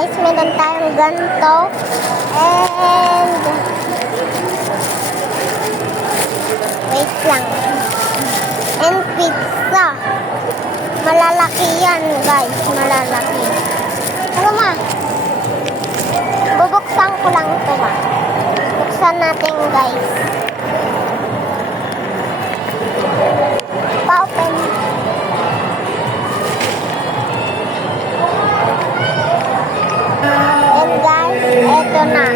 guys, meron tayong ganito. And wait lang. And pizza. Malalaki yan guys, malalaki. Ano ma? Bubuksan ko lang ito ma. Buksan natin guys. Pa-open. And guys, eto na.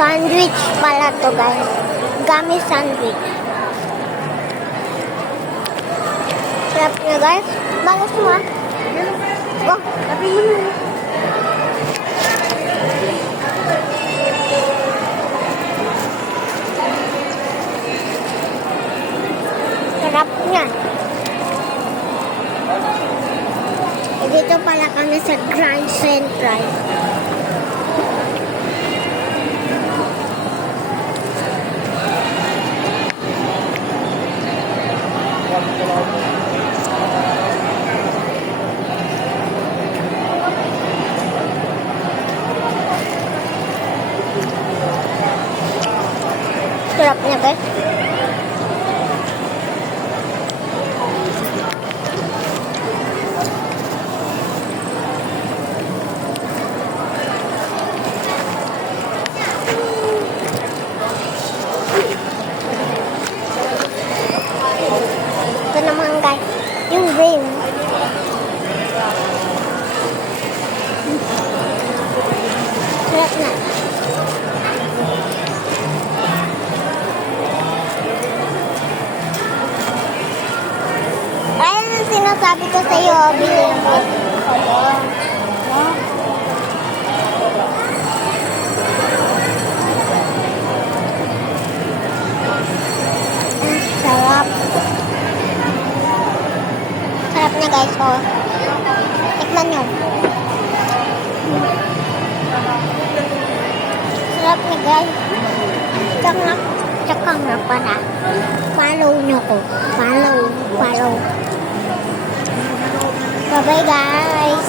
Sandwich pala to guys. Gummy sandwich. Sarap niya guys. Bangus mo ah. Oh, tapi mo na. Sarap niya. Dito pala kami sa Grand Central. Sarap niya guys. Ito naman guys, yung rim. Sarap na. Ayan ang sinasabi ko sa iyo, bilhin mo. Sarap. Sarap na guys, oh. Tikman nyo. Sarap na guys. Tsaka nga pala. Follow nyo ko. Follow. Bye-bye guys.